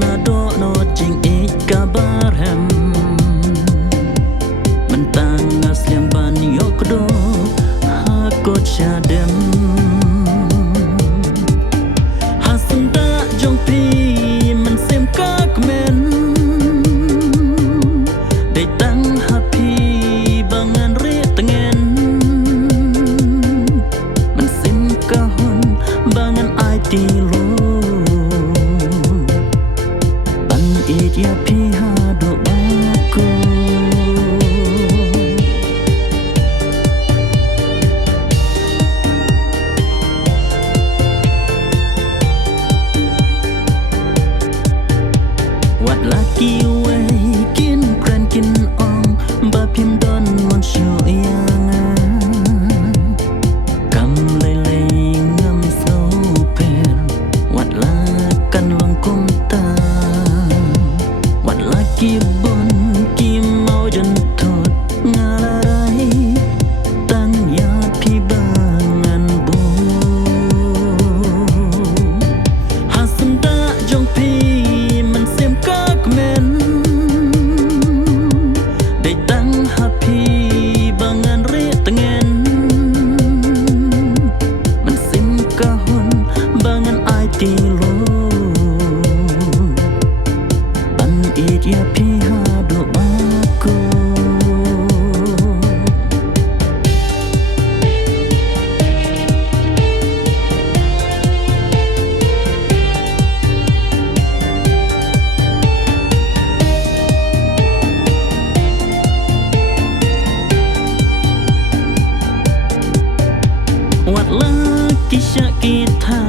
na do no jing ik kabarem mentang asliam ban yokdo hakot syadem hasunda jong pi men sem kak men dei tang happy bangan re tengen men sem kahon bangan ai ti lo ban it ya pi ha do baku what lucky way kin kran kin ong ba phim don mon show yang kam lei lei ngam so per what la kan long kum ta what lucky bon kim mau jan thot ngarai tang ya phi bangan bo hasunda jong pi man sem kak men dei tang happy bangan re tengen man sem kahon bangan ai ti lo ban it ya pi ha do baku what lucky sha kita